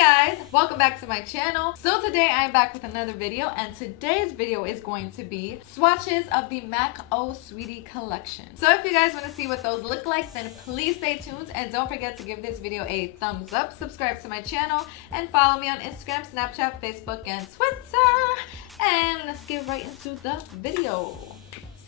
Guys, welcome back to my channel. So today I am back with another video, and today's video is going to be swatches of the MAC Oh Sweetie collection. So if you guys want to see what those look like, then please stay tuned and don't forget to give this video a thumbs up, subscribe to my channel, and follow me on Instagram, Snapchat, Facebook, and Twitter. And let's get right into the video.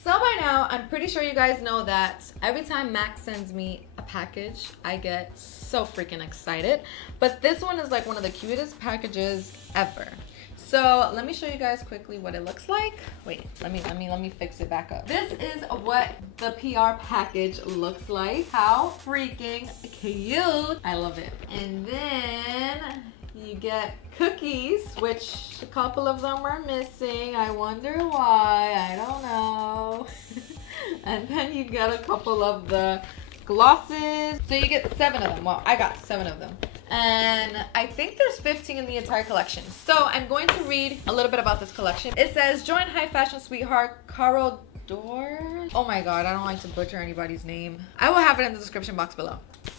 So by now, I'm pretty sure you guys know that every time MAC sends me a package, I get so freaking excited. But this one is like one of the cutest packages ever. So let me show you guys quickly what it looks like. Wait, let me fix it back up. This is what the PR package looks like. How freaking cute. I love it. And then you get cookies, which a couple of them are missing. I wonder why. I don't know. And then you get a couple of the glosses. So you get 7 of them. Well, I got 7 of them. And I think there's 15 in the entire collection. So I'm going to read a little bit about this collection. It says, join high fashion sweetheart Carol Dor. Oh my god, I don't like to butcher anybody's name. I will have it in the description box below.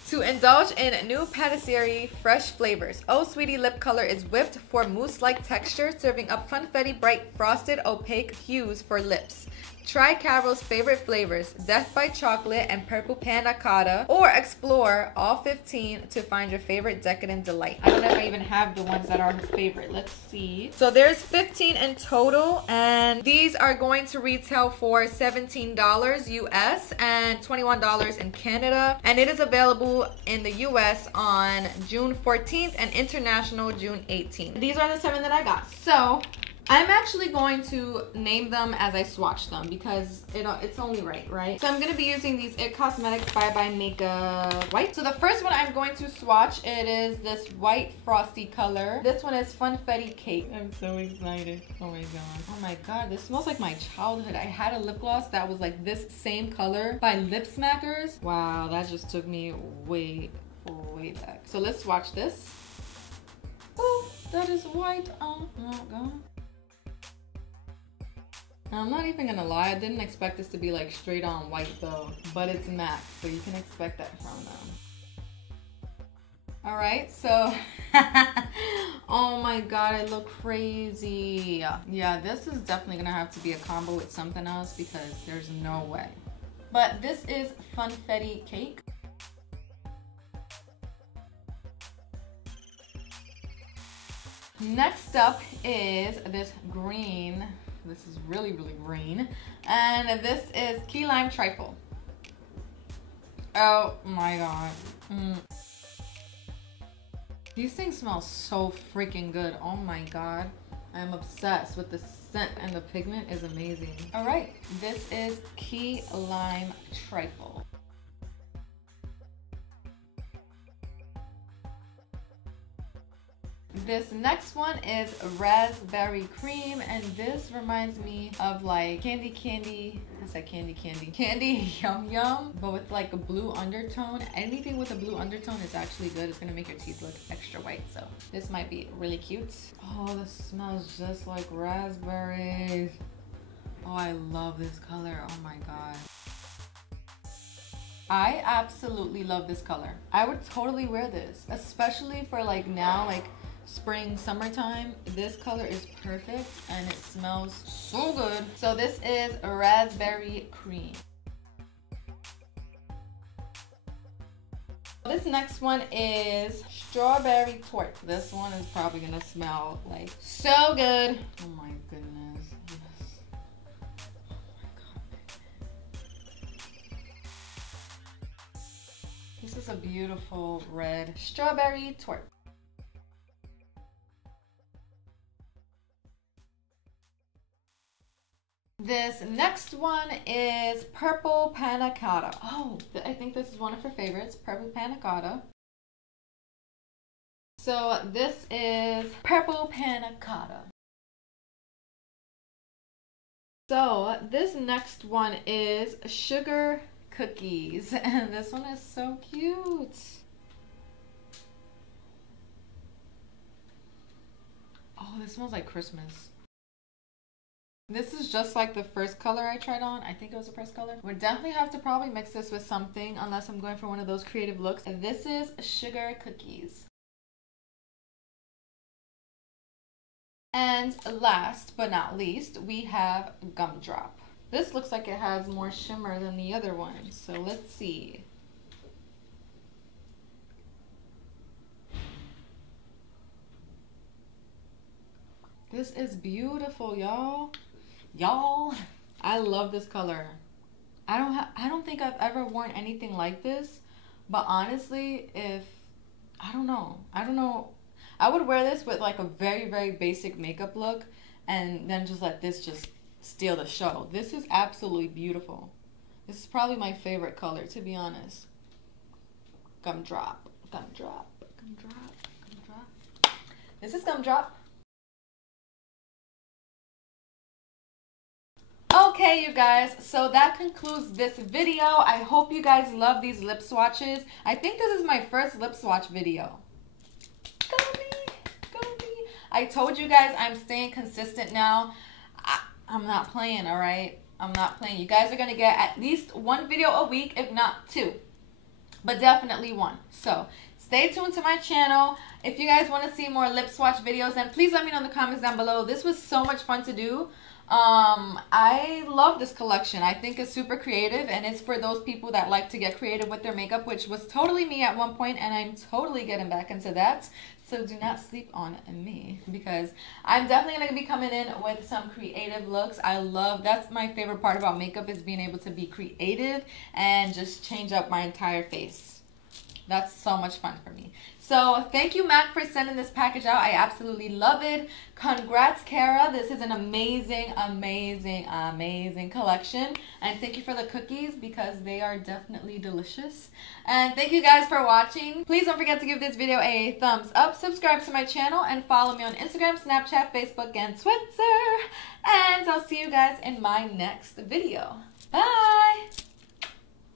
To indulge in new patisserie fresh flavors, Oh Sweetie lip color is whipped for mousse-like texture, serving up funfetti bright frosted opaque hues for lips. Try Carol's favorite flavors, Death by Chocolate and Purple Panna Cotta, or explore all 15 to find your favorite decadent delight. I don't know if I even have the ones that are her favorite. Let's see. So there's 15 in total, and these are going to retail for $17 US and $21 in Canada, and it is available in the US on June 14th and international June 18th. These are the 7 that I got. So I'm actually going to name them as I swatch them because it's only right? So I'm going to be using these IT Cosmetics by Makeup White. So the first one I'm going to swatch, it is this white frosty color. This one is Funfetti Cake. I'm so excited. Oh my god. Oh my god, this smells like my childhood. I had a lip gloss that was like this same color by Lip Smackers. Wow, that just took me way back. So let's swatch this. Oh, that is white. Oh my god. I'm not even gonna lie, I didn't expect this to be like straight on white though, but it's MAC, so you can expect that from them. Alright, so, oh my god, I look crazy. Yeah, this is definitely gonna have to be a combo with something else because there's no way. But this is Funfetti Cake. Next up is this green. This is really green. And this is Key Lime Trifle. Oh my god. These things smell so freaking good. Oh my god. I'm obsessed with the scent, and the pigment is amazing. Alright, this is Key Lime Trifle. This next one is Raspberry Cream, and this reminds me of like candy. I said candy yum yum, but with like a blue undertone. Anything with a blue undertone is actually good. It's gonna make your teeth look extra white, so this might be really cute. Oh, this smells just like raspberries. Oh, I love this color. Oh my god, I absolutely love this color. I would totally wear this, especially for like now, like spring, summertime. This color is perfect and it smells so good. So this is Raspberry Cream. This next one is Strawberry Tort. This one is probably gonna smell like so good. Oh my goodness. Yes. Oh my god. This is a beautiful red Strawberry Tort. This next one is Purple Panna Cotta. Oh, I think this is one of her favorites, Purple Panna Cotta. So this is Purple Panna Cotta. So this next one is Sugar Cookies, and this one is so cute. Oh, this smells like Christmas. This is just like the first color I tried on. I think it was the first color. Would definitely have to probably mix this with something unless I'm going for one of those creative looks. This is Sugar Cookies. And last but not least, we have Gumdrop. This looks like it has more shimmer than the other one, so let's see. This is beautiful, y'all. Y'all, I love this color. I don't think I've ever worn anything like this, but honestly, I don't know, I would wear this with like a very, very basic makeup look and then just let this just steal the show. This is absolutely beautiful. This is probably my favorite color, to be honest. Gumdrop, Gumdrop, Gumdrop, Gumdrop. This is Gumdrop. Okay, you guys, so that concludes this video. I hope you guys love these lip swatches. I think this is my first lip swatch video. Go me, go me. I told you guys I'm staying consistent now. I'm not playing, all right? I'm not playing. You guys are going to get at least one video a week, if not two. But definitely one. So stay tuned to my channel. If you guys want to see more lip swatch videos, then please let me know in the comments down below. This was so much fun to do. I love this collection. I think it's super creative, and it's for those people that like to get creative with their makeup, which was totally me at one point, and I'm totally getting back into that. So do not sleep on me, because I'm definitely going to be coming in with some creative looks. That's my favorite part about makeup, is being able to be creative and just change up my entire face. That's so much fun for me. So thank you, MAC, for sending this package out. I absolutely love it. Congrats, Kara. This is an amazing, amazing, amazing collection. And thank you for the cookies, because they are definitely delicious. And thank you guys for watching. Please don't forget to give this video a thumbs up, subscribe to my channel, and follow me on Instagram, Snapchat, Facebook, and Twitter. And I'll see you guys in my next video. Bye!